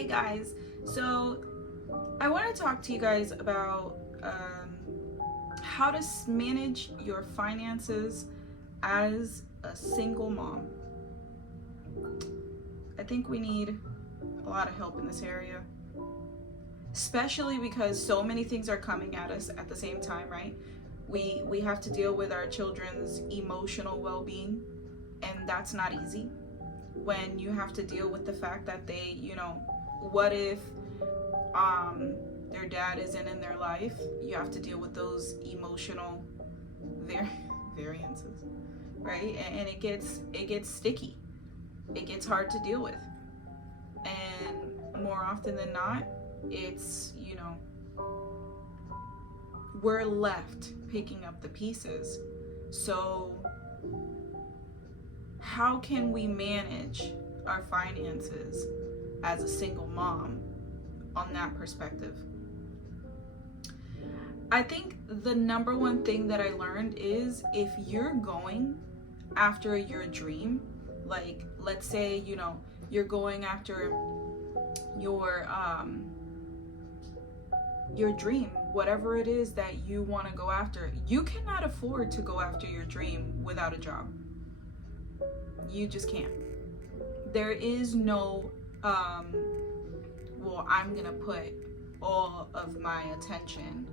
Hey guys, so I want to talk to you guys about how to manage your finances as a single mom. I think we need a lot of help in this area, especially because so many things are coming at us at the same time, right? We have to deal with our children's emotional well-being, and that's not easy. When you have to deal with the fact that they, what if their dad isn't in their life? You have to deal with those emotional variances, right? And it gets sticky. It gets hard to deal with, and more often than not, it's we're left picking up the pieces. So how can we manage our finances as a single mom on that perspective? I think the number one thing that I learned is, if you're going after your dream, like let's say you're going after your dream, whatever it is that you want to go after, you cannot afford to go after your dream without a job. You just can't. There is no well, I'm gonna put all of my attention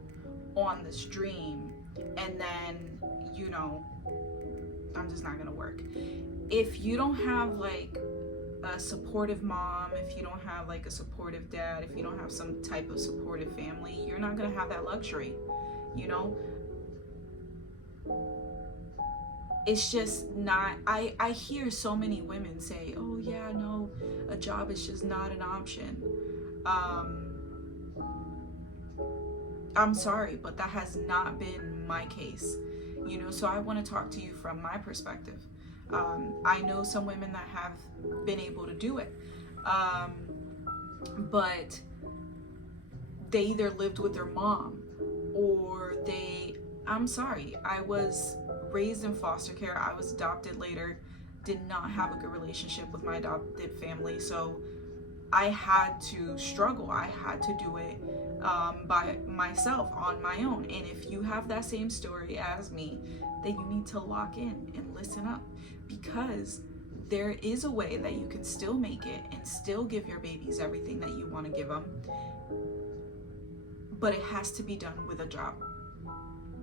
on this dream and then I'm just not gonna work. If you don't have like a supportive mom, if you don't have like a supportive dad, if you don't have some type of supportive family, you're not gonna have that luxury. It's just not. I hear so many women say, oh yeah, no, a job is just not an option. I'm sorry, but that has not been my case. So I want to talk to you from my perspective. I know some women that have been able to do it, but they either lived with their mom or I'm sorry, I was raised in foster care. I was adopted later, did not have a good relationship with my adopted family, so I had to struggle. I had to do it by myself on my own. And if you have that same story as me, then you need to lock in and listen up, because there is a way that you can still make it and still give your babies everything that you want to give them, but it has to be done with a job.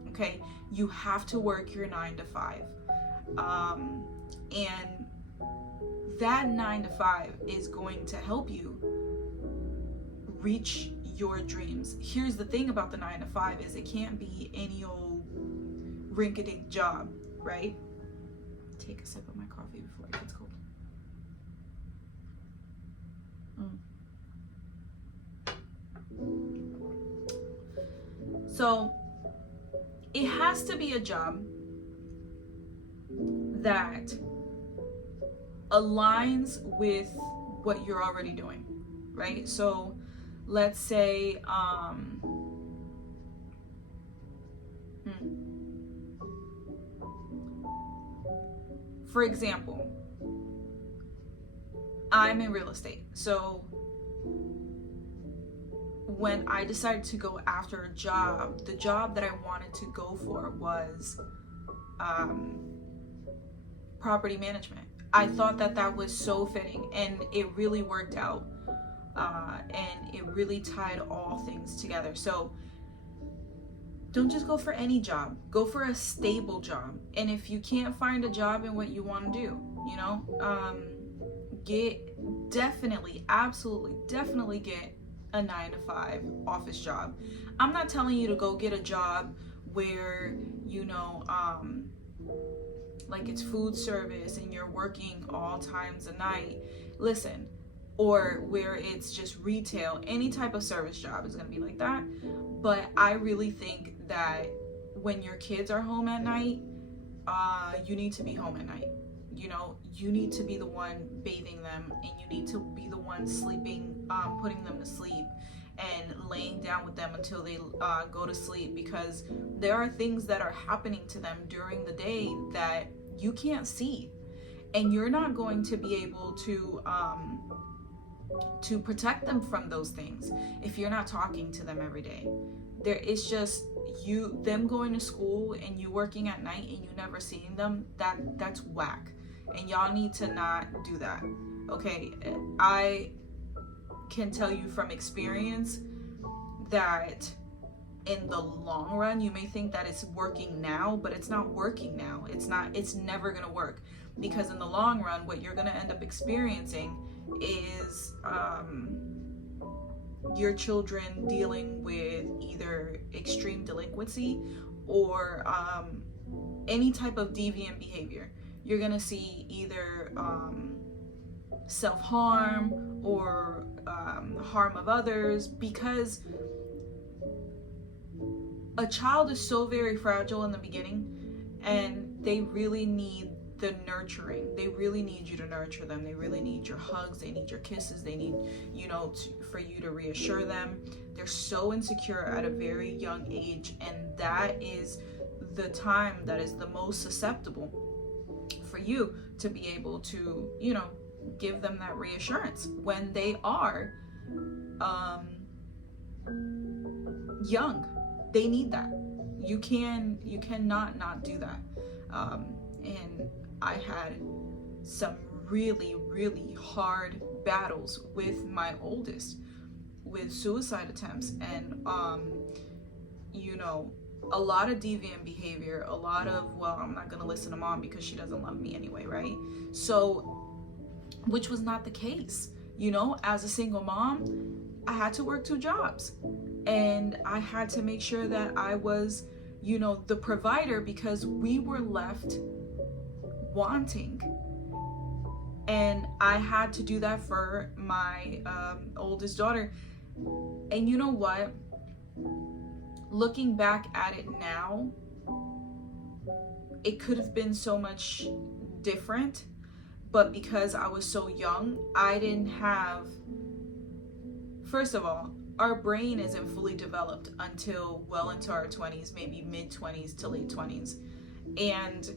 Okay, you have to work your 9 to 5, and that 9 to 5 is going to help you reach your dreams. Here's the thing about the 9 to 5 is it can't be any old rink-a-dink job, right? Take a sip of my coffee before it gets cold. So it has to be a job that aligns with what you're already doing, right? So let's say for example, I'm in real estate. So when I decided to go after a job, the job that I wanted to go for was property management. I thought that was so fitting, and it really worked out, and it really tied all things together. So don't just go for any job, go for a stable job. And if you can't find a job in what you want to do, definitely get a 9 to 5 office job. I'm not telling you to go get a job where like it's food service and you're working all times of night. Listen, or where it's just retail. Any type of service job is going to be like that. But I really think that when your kids are home at night, you need to be home at night. You need to be the one bathing them, and you need to be the one sleeping, putting them to sleep and laying down with them until they go to sleep, because there are things that are happening to them during the day that you can't see, and you're not going to be able to to protect them from those things if you're not talking to them every day. There is just them going to school and you working at night and you never seeing them. That's whack, and y'all need to not do that. Okay, I can tell you from experience that in the long run, you may think that it's working now, but it's not working now. It's never gonna work, because in the long run, what you're gonna end up experiencing is your children dealing with either extreme delinquency or any type of deviant behavior. You're gonna see either self-harm or harm of others, because a child is so very fragile in the beginning, and they really need the nurturing. They really need you to nurture them. They really need your hugs. They need your kisses. They need, for you to reassure them. They're so insecure at a very young age, and that is the time that is the most susceptible for you to be able to, give them that reassurance when they are young. They need that. You cannot not do that. And I had some really, really hard battles with my oldest, with suicide attempts, and a lot of deviant behavior, a lot of, well, I'm not gonna listen to mom because she doesn't love me anyway, right? So, which was not the case. As a single mom, I had to work 2 jobs, and I had to make sure that I was, the provider, because we were left wanting. And I had to do that for my oldest daughter. And you know what? Looking back at it now, it could have been so much different, but because I was so young, I didn't have, first of all, our brain isn't fully developed until well into our 20s, maybe mid-20s to late 20s. And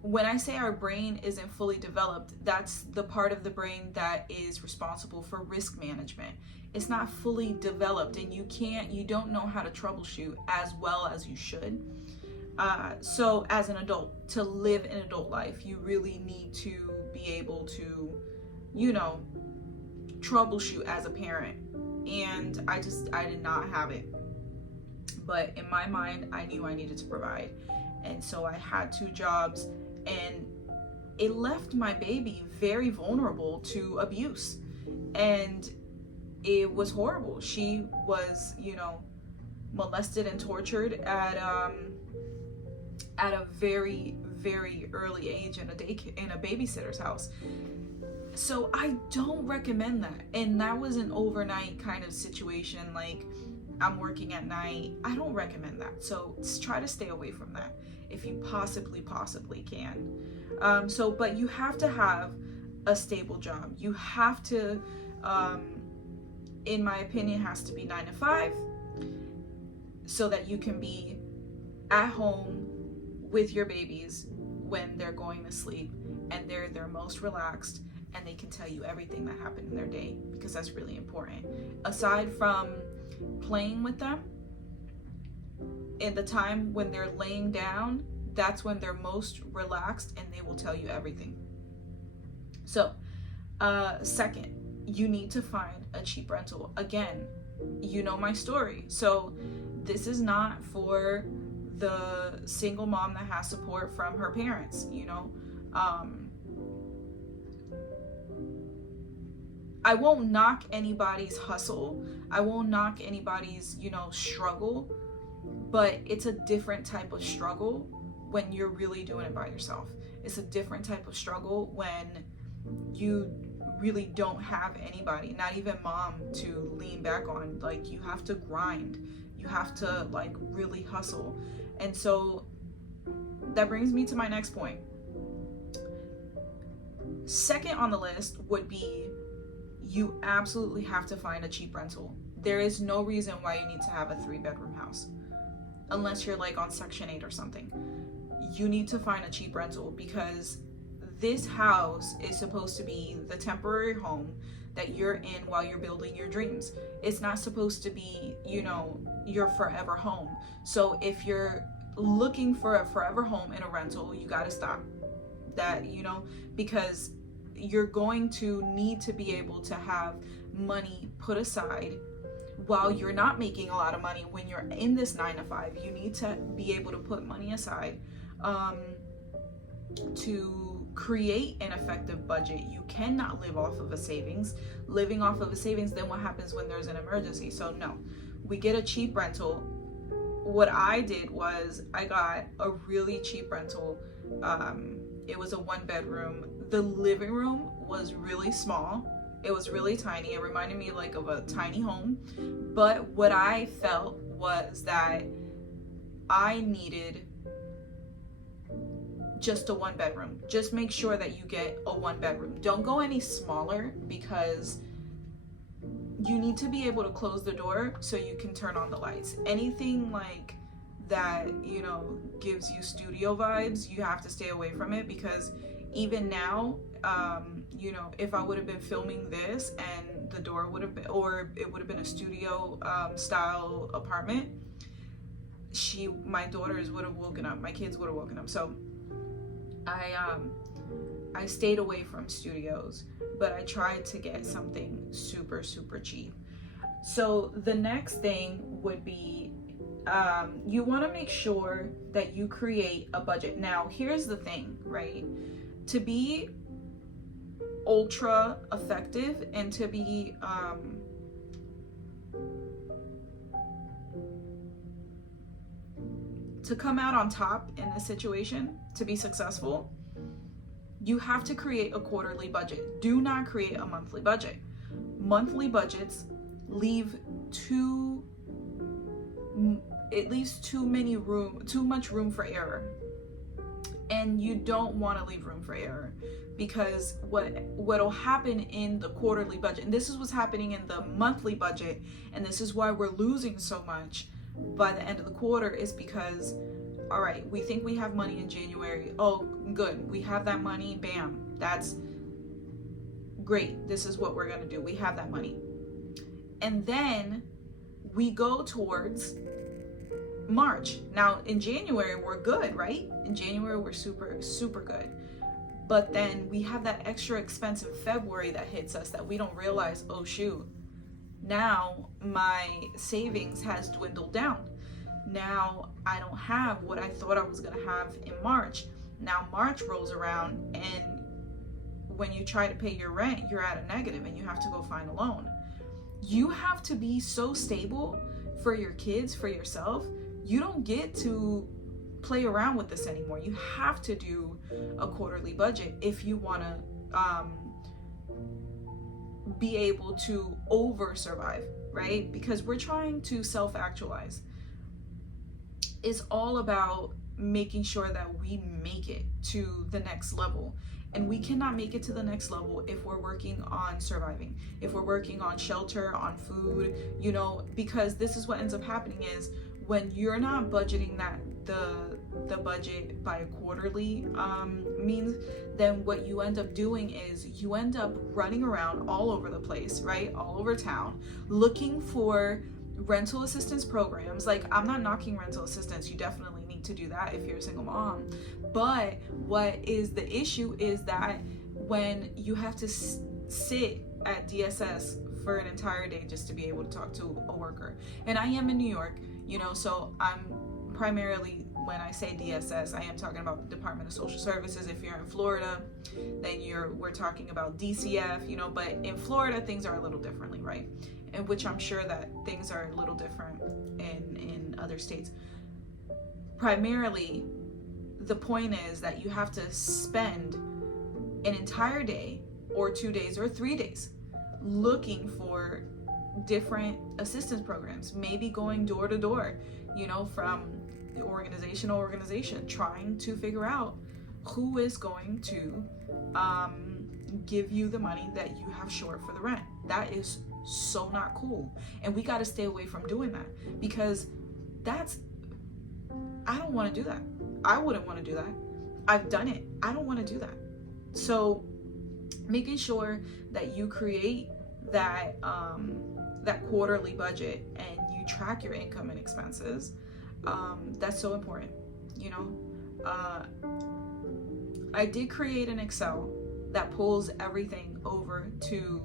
when I say our brain isn't fully developed, that's the part of the brain that is responsible for risk management. It's not fully developed, and you don't know how to troubleshoot as well as you should. So as an adult, to live an adult life, you really need to be able to, troubleshoot as a parent. And I did not have it. But in my mind, I knew I needed to provide. And so I had 2 jobs, and it left my baby very vulnerable to abuse. And it was horrible. She was, molested and tortured at a very, very early age in a babysitter's house. So I don't recommend that. And that was an overnight kind of situation, like I'm working at night. I don't recommend that. So try to stay away from that if you possibly can. But you have to have a stable job. You have to, in my opinion, has to be 9 to 5, so that you can be at home with your babies when they're going to sleep, and they're most relaxed, and they can tell you everything that happened in their day, because that's really important. Aside from playing with them, in the time when they're laying down, that's when they're most relaxed, and they will tell you everything. So, second, you need to find a cheap rental. Again, you know my story. So this is not for the single mom that has support from her parents, I won't knock anybody's hustle. I won't knock anybody's, struggle, but it's a different type of struggle when you're really doing it by yourself. It's a different type of struggle when you really don't have anybody, not even mom, to lean back on. Like, you have to grind. You have to, really hustle. And so that brings me to my next point. Second on the list would be, you absolutely have to find a cheap rental. There is no reason why you need to have a 3-bedroom house, unless you're on Section 8 or something. You need to find a cheap rental, because this house is supposed to be the temporary home that you're in while you're building your dreams. It's not supposed to be, your forever home. So if you're looking for a forever home in a rental, you got to stop that, because you're going to need to be able to have money put aside while you're not making a lot of money. When you're in this 9 to 5, you need to be able to put money aside to create an effective budget. You cannot live off of a savings. Living off of a savings, then what happens when there's an emergency? So no, we get a cheap rental. What I did was I got a really cheap rental. It was a 1-bedroom. The living room was really small. It was really tiny. It reminded me like of a tiny home. But what I felt was that I needed just a 1-bedroom. Just make sure that you get a 1-bedroom. Don't go any smaller, because you need to be able to close the door so you can turn on the lights. Anything like that, gives you studio vibes, you have to stay away from it, because even now, if I would have been filming this and the door would have been, or it would have been a studio style apartment, my daughters would have woken up, my kids would have woken up. So I stayed away from studios, but I tried to get something super, super cheap. So the next thing would be, you want to make sure that you create a budget. Now, here's the thing, right? To be ultra effective and to be to come out on top in this situation, to be successful, you have to create a quarterly budget. Do not create a monthly budget. Monthly budgets leave too much room for error. And you don't want to leave room for error, because what'll happen in the quarterly budget, and this is what's happening in the monthly budget, and this is why we're losing so much by the end of the quarter, is because, all right, we think we have money in January. Oh, good, we have that money. Bam, that's great. This is what we're gonna do. We have that money, and then we go towards March. Now in January we're good, right? In January we're super, super good. But then we have that extra expensive February that hits us that we don't realize, oh shoot, now my savings has dwindled down. Now I don't have what I thought I was gonna have in March. Now March rolls around, and when you try to pay your rent, you're at a negative and you have to go find a loan. You have to be so stable for your kids, for yourself. You don't get to play around with this anymore. You have to do a quarterly budget if you want to be able to over survive, right? Because we're trying to self-actualize. It's all about making sure that we make it to the next level. And we cannot make it to the next level if we're working on surviving, if we're working on shelter, on food, because this is what ends up happening is, when you're not budgeting that the budget by a quarterly means, then what you end up doing is you end up running around all over the place, right? All over town, looking for rental assistance programs. Like, I'm not knocking rental assistance. You definitely need to do that if you're a single mom. But what is the issue is that when you have to sit at DSS for an entire day just to be able to talk to a worker. And I am in New York, so I'm primarily, when I say DSS, I am talking about the Department of Social Services. If you're in Florida, then we're talking about DCF, but in Florida things are a little differently, right? And which I'm sure that things are a little different in other states. Primarily, the point is that you have to spend an entire day or 2 days or 3 days looking for different assistance programs, maybe going door to door, from organization to organization, trying to figure out who is going to give you the money that you have short for the rent. That is so not cool. And we got to stay away from doing that, because I don't want to do that. I wouldn't want to do that. I've done it. I don't want to do that. So making sure that you create that that quarterly budget and you track your income and expenses, that's so important. You know, I did create an Excel that pulls everything over to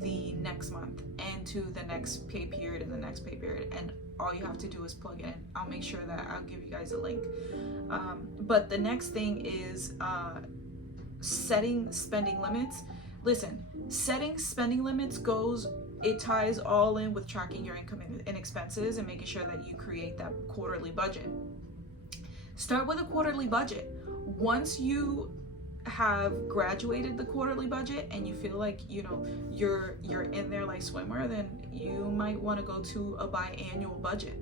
the next month and to the next pay period and the next pay period, and all you have to do is plug it in. I'll make sure that I'll give you guys a link. But the next thing is setting spending limits. Listen, setting spending limits it ties all in with tracking your income and expenses and making sure that you create that quarterly budget. Start with a quarterly budget. Once you have graduated the quarterly budget and you feel like, you know, you're in there like swimwear, then you might want to go to a biannual budget.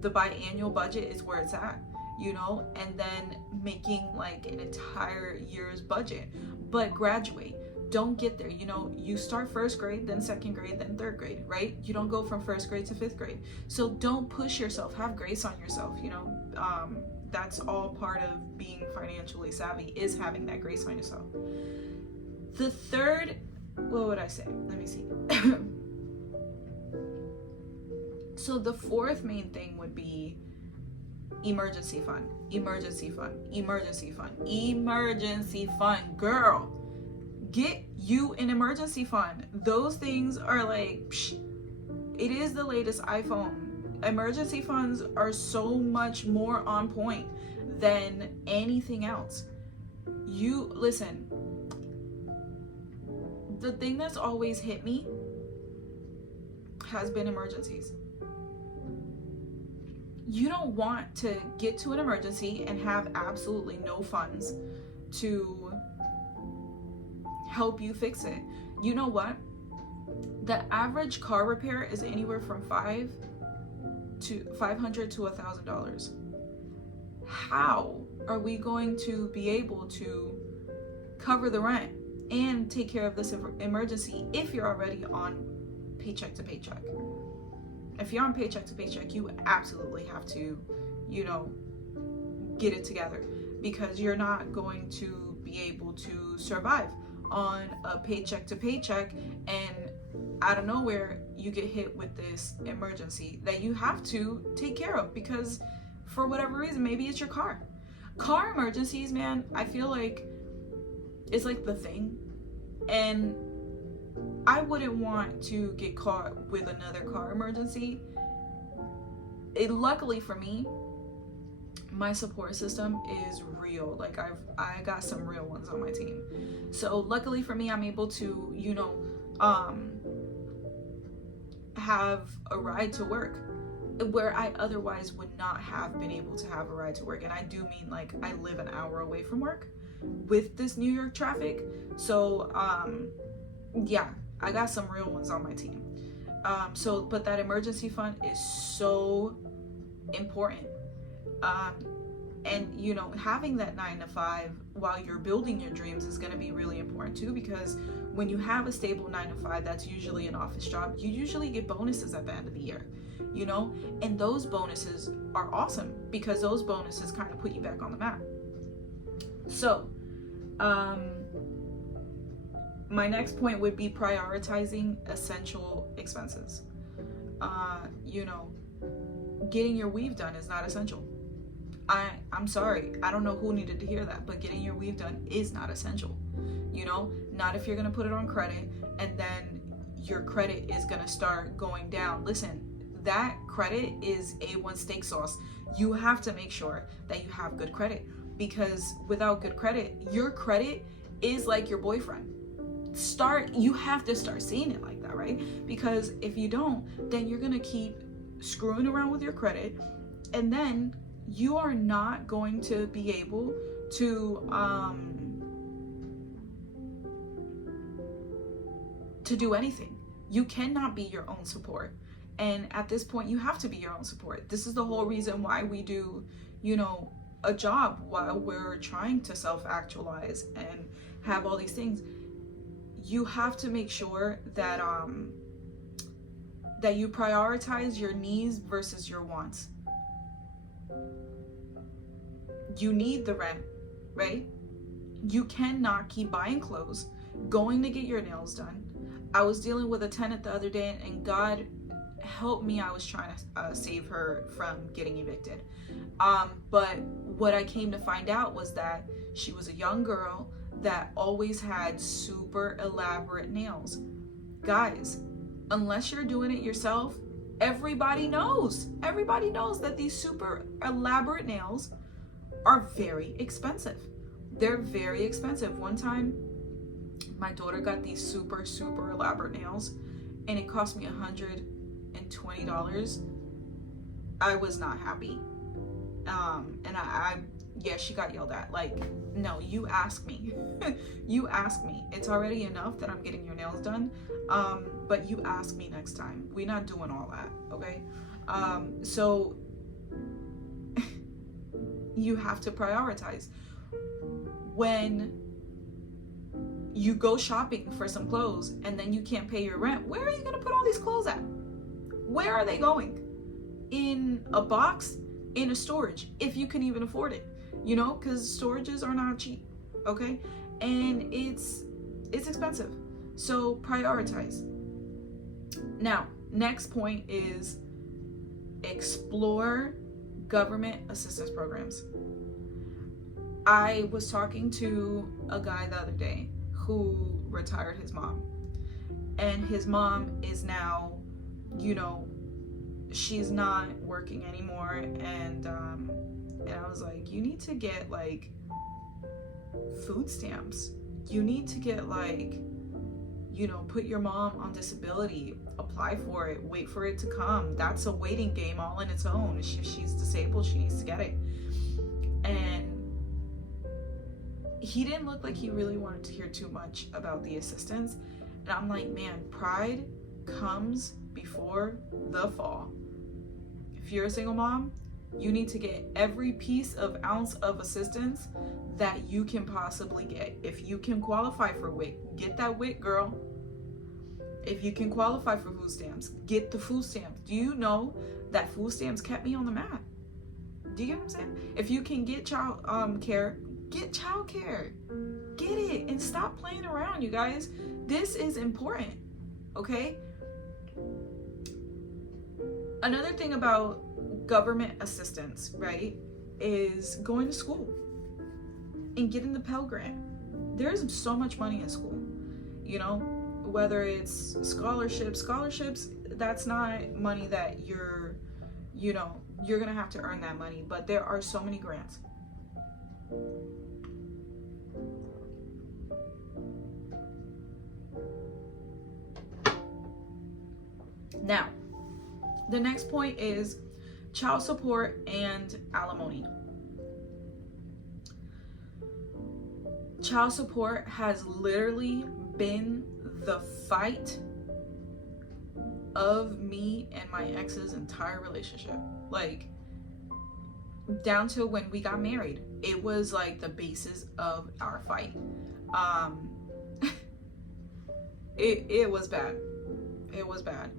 The biannual budget is where it's at, you know, and then making like an entire year's budget. But graduate. Don't get there. You know, you start first grade, then second grade, then third grade, right? You don't go from first grade to fifth grade. So don't push yourself. Have grace on yourself, you know. That's all part of being financially savvy, is having that grace on yourself. The third, what would I say? Let me see. So the fourth main thing would be emergency fund. Emergency fund. Emergency fund. Emergency fund. Girl, get you an emergency fund. Those things are like, it is the latest iPhone. Emergency funds are so much more on point than anything else. You listen, the thing that's always hit me has been emergencies. You don't want to get to an emergency and have absolutely no funds to help you fix it. You know what? The average car repair is anywhere from $500 to $1,000. How are we going to be able to cover the rent and take care of this emergency if you're already on paycheck to paycheck? If you're on paycheck to paycheck, you absolutely have to, you know, get it together, because you're not going to be able to survive on a paycheck to paycheck, and out of nowhere you get hit with this emergency that you have to take care of because for whatever reason, maybe it's your car emergencies. Man, I feel like it's like the thing, and I wouldn't want to get caught with another car emergency. Luckily for me, my support system is real. Like I got some real ones on my team. So luckily for me, I'm able to, you know, have a ride to work where I otherwise would not have been able to have a ride to work. And I do mean, like, I live an hour away from work with this New York traffic. So yeah, I got some real ones on my team. But that emergency fund is so important. And, you know, having that 9 to 5 while you're building your dreams is going to be really important too, because when you have a stable 9 to 5, that's usually an office job, you usually get bonuses at the end of the year, you know, and those bonuses are awesome because those bonuses kind of put you back on the map. So, my next point would be prioritizing essential expenses. You know, getting your weave done is not essential. I'm sorry, I don't know who needed to hear that, but getting your weave done is not essential. You know, not if you're gonna put it on credit and then your credit is gonna start going down. Listen, that credit is A1 steak sauce. You have to make sure that you have good credit, because without good credit, your credit is like your boyfriend. You have to start seeing it like that, right? Because if you don't, then you're gonna keep screwing around with your credit, and then you are not going to be able to do anything. You cannot be your own support. And at this point, you have to be your own support. This is the whole reason why we do, you know, a job while we're trying to self-actualize and have all these things. You have to make sure that that you prioritize your needs versus your wants. You need the rent, right? You cannot keep buying clothes, going to get your nails done. I was dealing with a tenant the other day, and God help me, I was trying to save her from getting evicted. But what I came to find out was that she was a young girl that always had super elaborate nails. Guys, unless you're doing it yourself, everybody knows that these super elaborate nails are very expensive. They're very expensive. One time, my daughter got these super elaborate nails, and it cost me $120. I was not happy. And I yeah, she got yelled at. Like, no, you ask me. You ask me. It's already enough that I'm getting your nails done. But you ask me next time. We're not doing all that, okay? So you have to prioritize. When you go shopping for some clothes and then you can't pay your rent, where are you gonna put all these clothes at? Where are they going? In a box? In a storage, if you can even afford it, you know, because storages are not cheap, okay? And it's expensive. So prioritize. Now, next point is explore government assistance programs. I was talking to a guy the other day who retired his mom, and his mom is now, you know, she's not working anymore, and I was like, you need to get like food stamps. You need to get like, you know, put your mom on disability, apply for it, wait for it to come. That's a waiting game all in its own. If she's disabled, she needs to get it. And he didn't look like he really wanted to hear too much about the assistance. And I'm like, man, pride comes before the fall. If you're a single mom, you need to get every piece of ounce of assistance that you can possibly get. If you can qualify for WIC, get that WIC, girl. If you can qualify for food stamps, get the food stamps. Do you know that food stamps kept me on the map? Do you get what I'm saying? If you can get child care, get child care. Get it and stop playing around, you guys. This is important, okay? Another thing about government assistance, right, is going to school and getting the Pell Grant. There's so much money in school, you know, whether it's scholarships, that's not money that you're gonna have to earn that money, but there are so many grants. Now, the next point is child support and alimony. Child support has literally been the fight of me and my ex's entire relationship. Like, down to when we got married. It was like the basis of our fight. It was bad. It was bad.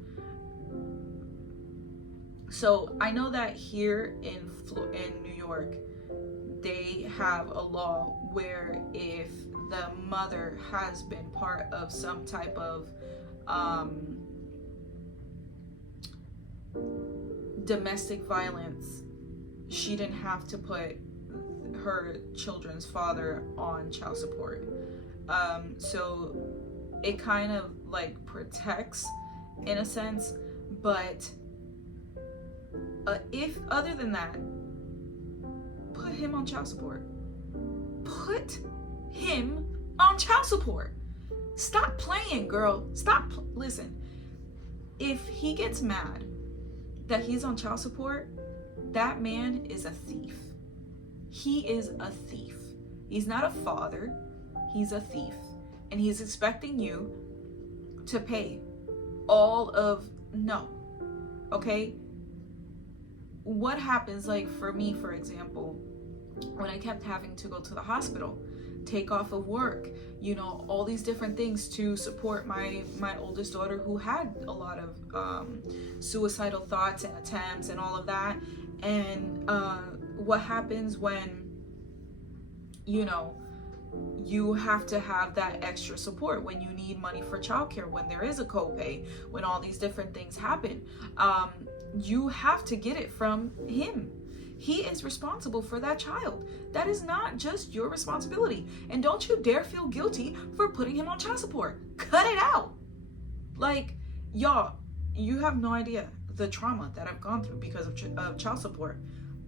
So I know that here in New York, they have a law where if the mother has been part of some type of domestic violence, she didn't have to put her children's father on child support. So it kind of like protects in a sense, but if other than that, put him on child support. Put him on child support. Stop playing, girl. Listen, if he gets mad that he's on child support, that man is a thief. He is a thief. He's not a father. He's a thief. And he's expecting you to pay all of, no. Okay? What happens, like for me, for example, when I kept having to go to the hospital, take off of work, you know, all these different things to support my oldest daughter who had a lot of suicidal thoughts and attempts and all of that. And what happens when, you know, you have to have that extra support when you need money for childcare, when there is a copay, when all these different things happen. You have to get it from him. He is responsible for that child. That is not just your responsibility. And don't you dare feel guilty for putting him on child support. Cut it out. Like, y'all, you have no idea the trauma that I've gone through because of child support.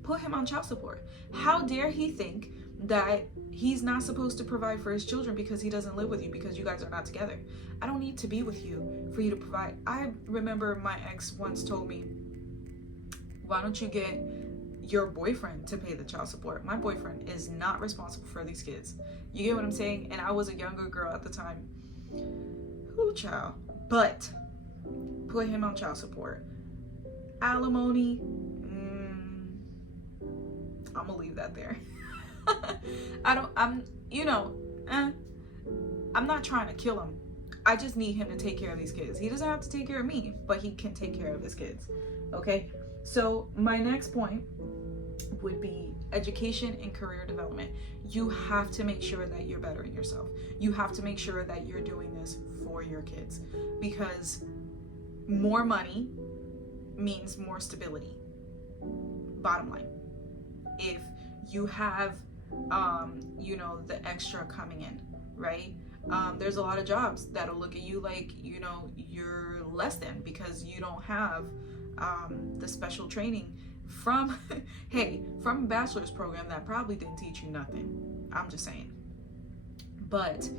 Put him on child support. How dare he think that he's not supposed to provide for his children because he doesn't live with you, because you guys are not together. I don't need to be with you for you to provide. I remember my ex once told me, why don't you get your boyfriend to pay the child support? My boyfriend is not responsible for these kids. You get what I'm saying? And I was a younger girl at the time. Ooh, child. But put him on child support. Alimony, I'm gonna leave that there. I'm not trying to kill him. I just need him to take care of these kids. He doesn't have to take care of me, but he can take care of his kids. Okay? So my next point would be education and career development. You have to make sure that you're bettering yourself. You have to make sure that you're doing this for your kids, because more money means more stability. Bottom line. If you have the extra coming in, right? There's a lot of jobs that'll look at you like, you're less than because you don't have the special training from a bachelor's program that probably didn't teach you nothing. I'm just saying. But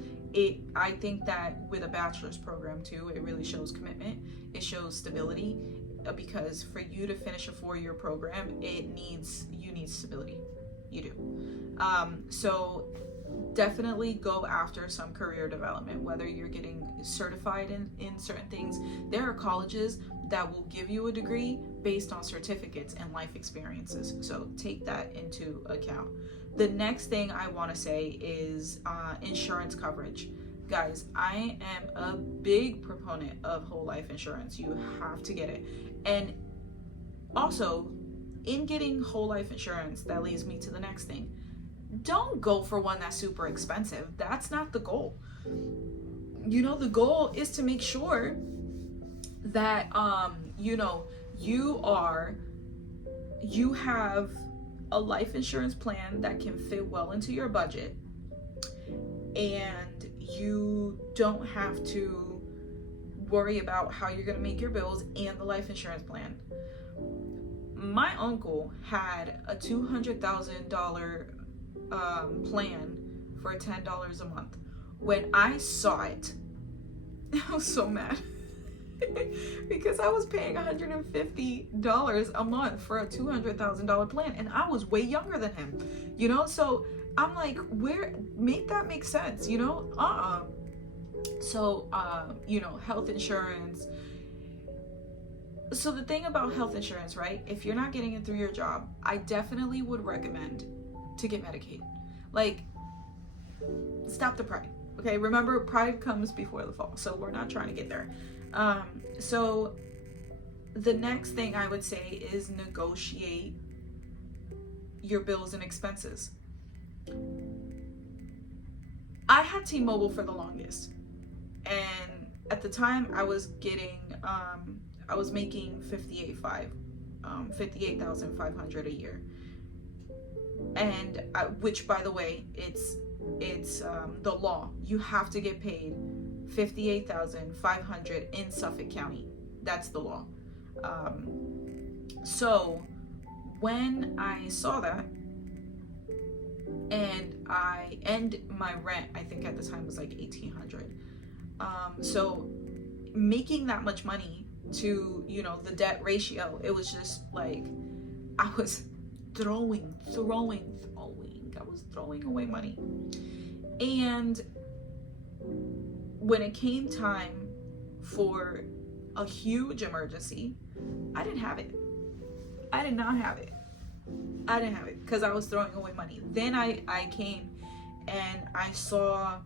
I think that with a bachelor's program too, it really shows commitment. It shows stability, because for you to finish a 4-year program, you need stability. You do. So definitely go after some career development, whether you're getting certified in certain things. There are colleges that will give you a degree based on certificates and life experiences. So take that into account. The next thing I want to say is insurance coverage. Guys, I am a big proponent of whole life insurance. You have to get it. And also, in getting whole life insurance, that leads me to the next thing. Don't go for one that's super expensive. That's not the goal. The goal is to make sure that you have a life insurance plan that can fit well into your budget, and you don't have to worry about how you're going to make your bills and the life insurance plan. My uncle had a $200,000 plan for $10 a month. When I saw it, I was so mad because I was paying $150 a month for a $200,000 plan, and I was way younger than him, so I'm like, make that make sense, So health insurance. So the thing about health insurance, right? If you're not getting it through your job, I definitely would recommend to get Medicaid. Like, stop the pride. Okay, remember, pride comes before the fall, so we're not trying to get there. So the next thing I would say is negotiate your bills and expenses. I had T-Mobile for the longest, and at the time I was making $58,500 a year, and which, by the way, it's the law. You have to get paid $58,500 in Suffolk County. That's the law. So when I saw that, and my rent, I think at the time, was like $1,800. So making that much money to the debt ratio, it was just like I was throwing away money. And when it came time for a huge emergency, I didn't have it. I did not have it. I didn't have it because I was throwing away money. Then I came and I saw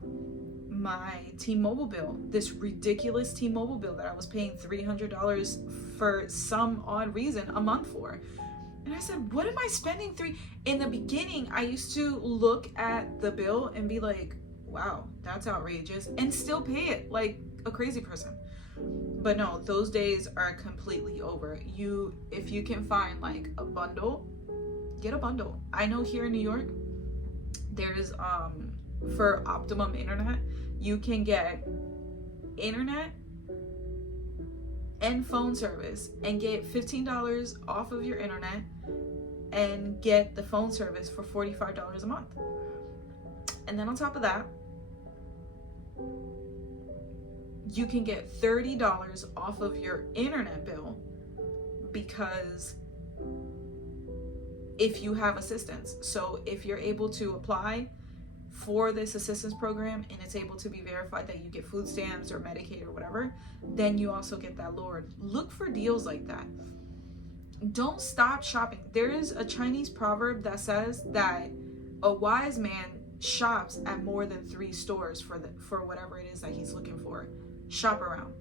my T-Mobile bill, this ridiculous T-Mobile bill that I was paying $300 for some odd reason a month for. And I said, what am I spending in the beginning? I used to look at the bill and be like, wow, that's outrageous, and still pay it like a crazy person. But no, those days are completely over. If you can find like a bundle, get a bundle. I know here in New York, there's for optimum internet, you can get internet and phone service and get $15 off of your internet and get the phone service for $45 a month. And then on top of that, you can get $30 off of your internet bill, because if you have assistance. So if you're able to apply for this assistance program and it's able to be verified that you get food stamps or Medicaid or whatever, then you also get that lowered. Look for deals like that. Don't stop shopping. There is a Chinese proverb that says that a wise man shops at more than 3 stores for whatever it is that he's looking for. Shop around.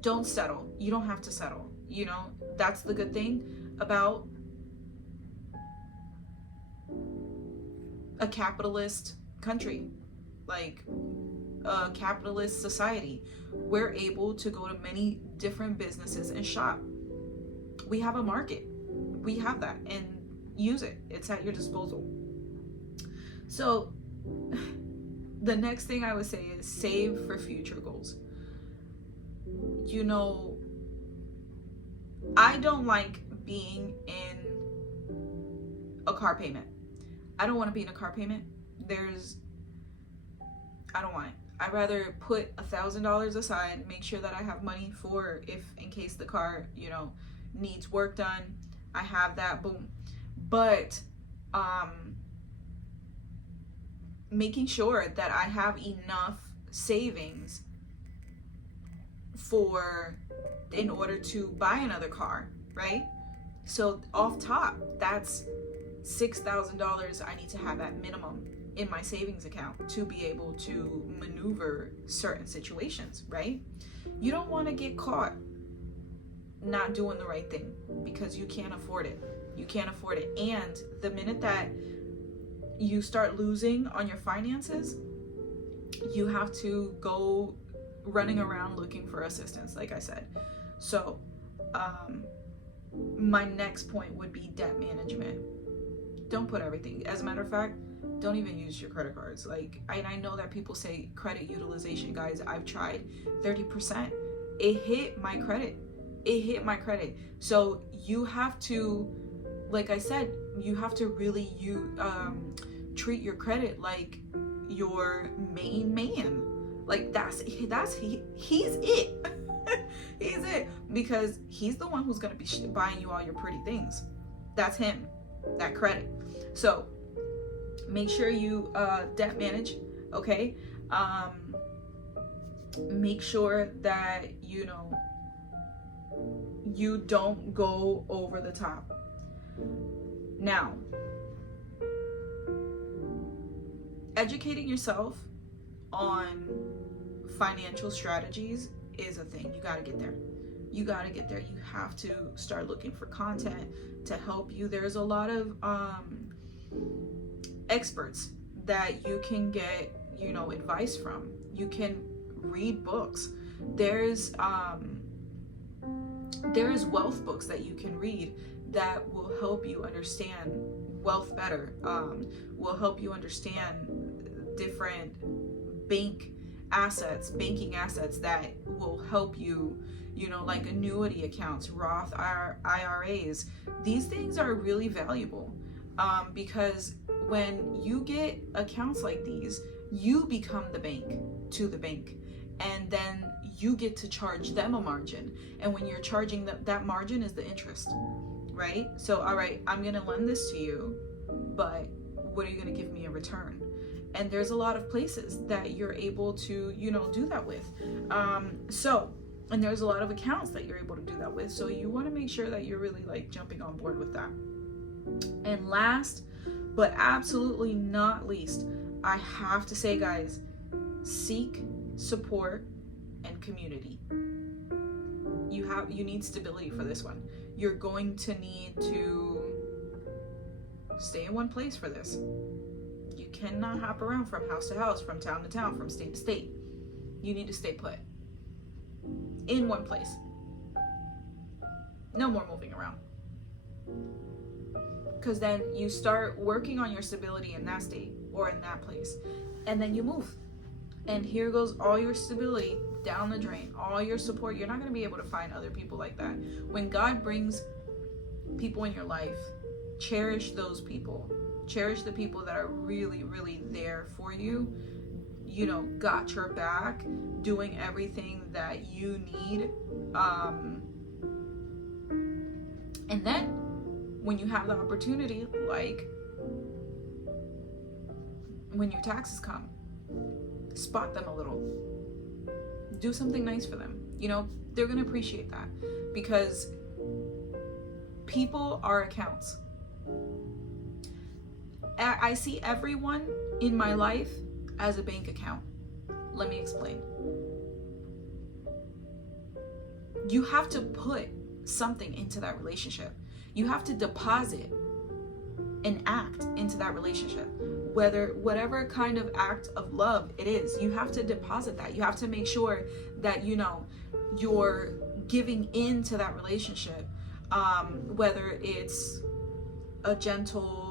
Don't settle. You don't have to settle. You know, that's the good thing about a capitalist country, like a capitalist society. We're able to go to many different businesses and shop. We have a market. We have that, and use it. It's at your disposal. So the next thing I would say is save for future goals. You know, I don't like being in a car payment. I don't want to be in a car payment. I don't want it. I'd rather put $1,000 aside, make sure that I have money for if in case the car, you know, needs work done. I have that, boom. But making sure that I have enough savings in order to buy another car, right? So off top, that's $6,000 I need to have at minimum in my savings account to be able to maneuver certain situations, right? You don't want to get caught not doing the right thing because you can't afford it. You can't afford it. And the minute that you start losing on your finances, you have to go running around looking for assistance, like I said. So my next point would be debt management. Don't put everything. As a matter of fact, don't even use your credit cards. I know that people say credit utilization, guys. I've tried 30%. It hit my credit. So you have to, like I said, you have to really treat your credit like your main man. Like he's it. He's it, because he's the one who's gonna be buying you all your pretty things. That's him, that credit. So make sure you debt manage, okay? Make sure that you don't go over the top. Now, educating yourself on financial strategies is a thing. You got to get there. You have to start looking for content to help you. There's a lot of experts that you can get, advice from. You can read books. There's wealth books that you can read that will help you understand wealth better, will help you understand different banking assets that will help you, like annuity accounts, Roth IRAs. These things are really valuable because when you get accounts like these, you become the bank to the bank, and then you get to charge them a margin. And when you're charging that margin is the interest, right? So, all right, I'm going to lend this to you, but what are you going to give me in return? And there's a lot of places that you're able to, do that with. And there's a lot of accounts that you're able to do that with. So you want to make sure that you're really jumping on board with that. And last, but absolutely not least, I have to say, guys, seek support and community. You need stability for this one. You're going to need to stay in one place for this. You cannot hop around from house to house, from town to town, from state to state. You need to stay put in one place. No more moving around. Because then you start working on your stability in that state or in that place, and then you move. And here goes all your stability down the drain, all your support. You're not going to be able to find other people like that. When God brings people in your life, cherish those people. Cherish the people that are really, really there for you, you know, got your back, doing everything that you need. And then when you have the opportunity, like when your taxes come, spot them a little. Do something nice for them. You know, they're going to appreciate that, because people are accounts. I see everyone in my life as a bank account. Let me explain. You have to put something into that relationship. You have to deposit an act into that relationship. Whatever kind of act of love it is, you have to deposit that. You have to make sure that, you know, you're giving into that relationship, whether it's a gentle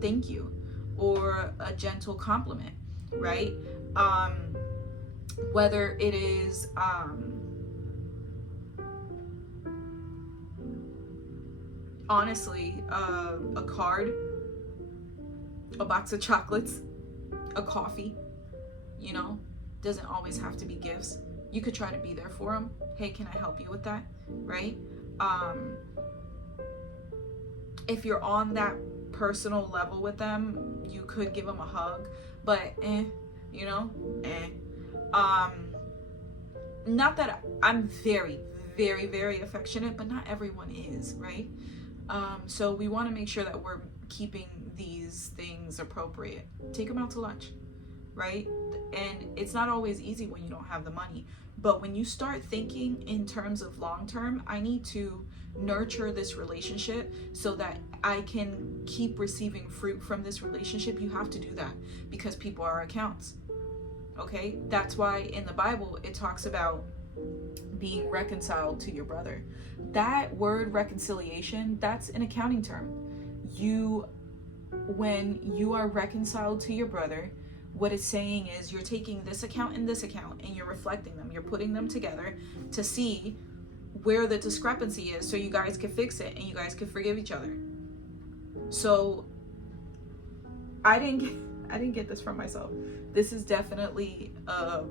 thank you or a gentle compliment, right? Whether it is honestly a card, a box of chocolates, a coffee, you know, doesn't always have to be gifts. You could try to be there for them. Hey, can I help you with that? Right? If you're on that personal level with them, you could give them a hug, but you know, not that I'm very, very, very affectionate, but not everyone is, right? So we want to make sure that we're keeping these things appropriate. Take them out to lunch, right? And it's not always easy when you don't have the money, but when you start thinking in terms of long term, I need to nurture this relationship so that I can keep receiving fruit from this relationship. You have to do that, because people are accounts. Okay, that's why in the Bible it talks about being reconciled to your brother. That word reconciliation, that's an accounting term. When you are reconciled to your brother, what it's saying is you're taking this account and this account and you're reflecting them. You're putting them together to see where the discrepancy is, so you guys can fix it and you guys can forgive each other. So I didn't get this from myself. This is definitely a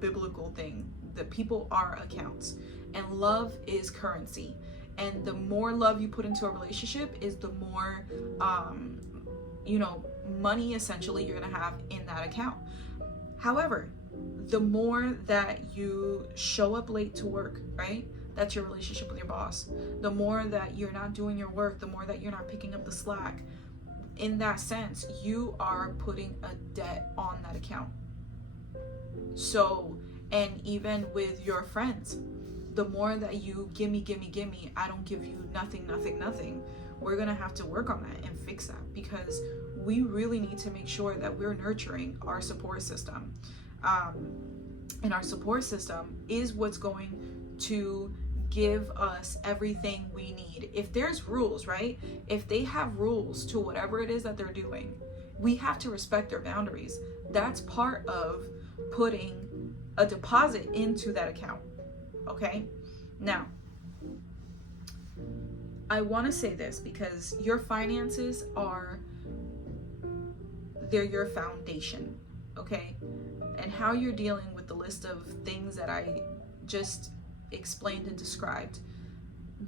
biblical thing, that people are accounts, and love is currency. And the more love you put into a relationship is the more you know, money essentially you're gonna have in that account. However, the more that you show up late to work, right? That's your relationship with your boss. The more that you're not doing your work, the more that you're not picking up the slack. In that sense, you are putting a debt on that account. So, and even with your friends, the more that you gimme, I don't give you nothing, we're gonna have to work on that and fix that, because we really need to make sure that we're nurturing our support system. And our support system is what's going to give us everything we need. If there's rules, right? If they have rules to whatever it is that they're doing, we have to respect their boundaries. That's part of putting a deposit into that account. Okay? Now, I want to say this because your finances they're your foundation, okay? And how you're dealing with the list of things that I just explained and described,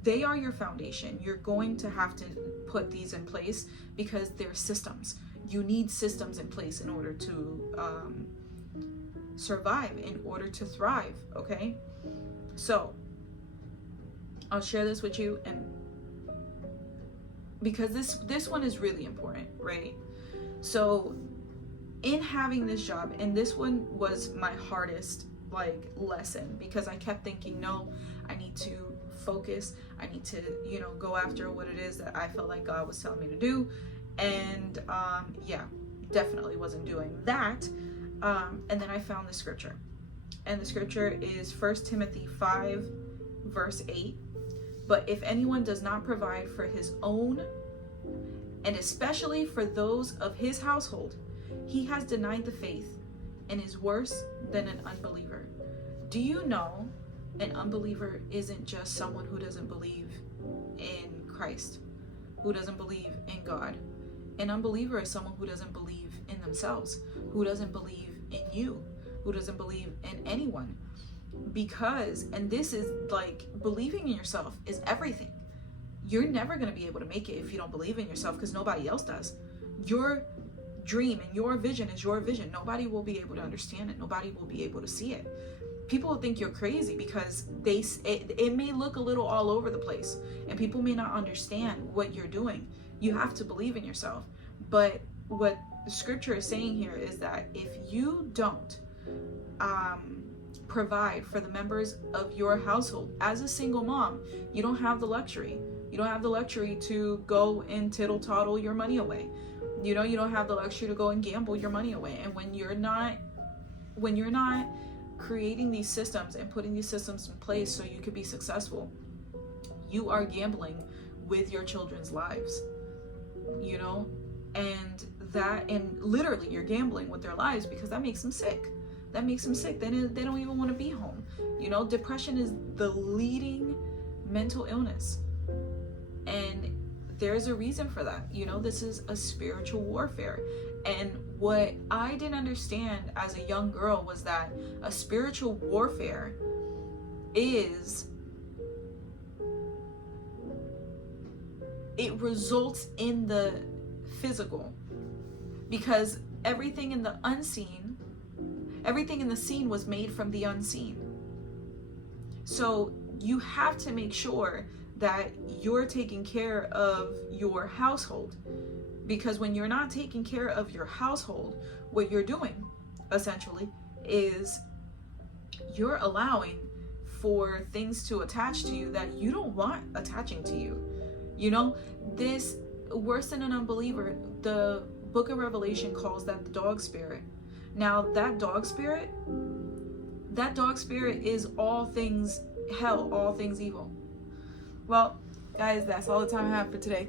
they are your foundation. You're going to have to put these in place because they're systems. You need systems in place in order to survive, in order to thrive, okay? So I'll share this with you, and because this one is really important, right? So in having this job, and this one was my hardest lesson, because I kept thinking, no, I need to focus, I need to, go after what it is that I felt like God was telling me to do. And yeah, definitely wasn't doing that. And then I found the scripture. And the scripture is 1 Timothy 5, verse 8. But if anyone does not provide for his own, and especially for those of his household, he has denied the faith and is worse than an unbeliever. Do you know an unbeliever isn't just someone who doesn't believe in Christ, who doesn't believe in God? An unbeliever is someone who doesn't believe in themselves, who doesn't believe in you, who doesn't believe in anyone. Because, and this is like, believing in yourself is everything. You're never going to be able to make it if you don't believe in yourself, because nobody else does. Your dream and your vision is your vision. Nobody will be able to understand it. Nobody will be able to see it. People will think you're crazy because it may look a little all over the place, and people may not understand what you're doing. You have to believe in yourself. But what the scripture is saying here is that if you don't provide for the members of your household, as a single mom, you don't have the luxury. You don't have the luxury to go and tittle-tattle your money away. You know, you don't have the luxury to go and gamble your money away. And when you're not creating these systems and putting these systems in place so you could be successful, you are gambling with your children's lives, you know, and literally you're gambling with their lives, because that makes them sick. That makes them sick. They don't even want to be home. You know, depression is the leading mental illness. And there's a reason for that. You know, this is a spiritual warfare. And what I didn't understand as a young girl was that a spiritual warfare it results in the physical, because everything in the scene was made from the unseen. So you have to make sure that you're taking care of your household, because when you're not taking care of your household, what you're doing essentially is you're allowing for things to attach to you that you don't want attaching to you. You know, this worse than an unbeliever, the book of Revelation calls that the dog spirit. Now that dog spirit is all things hell, all things evil. Well, guys, that's all the time I have for today.